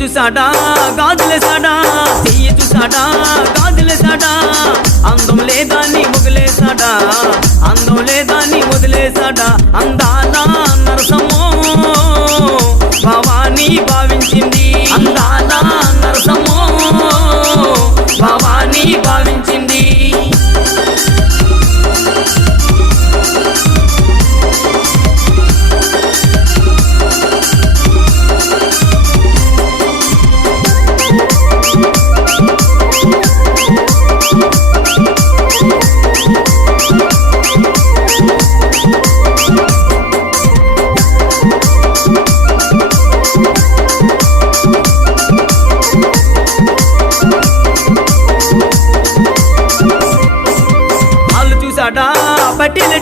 చూసాడా గాజులేసాడా, చెయ్యి చూసాడా గాజులేసాడా, అందం లేదా నీ వదిలేసాడా, అందం లేదా నీ వదిలేసాడా. అందాల నరసమో భవానీ భావించింది, అందాల నరసమో భవానీ భావించింది. పట్టిల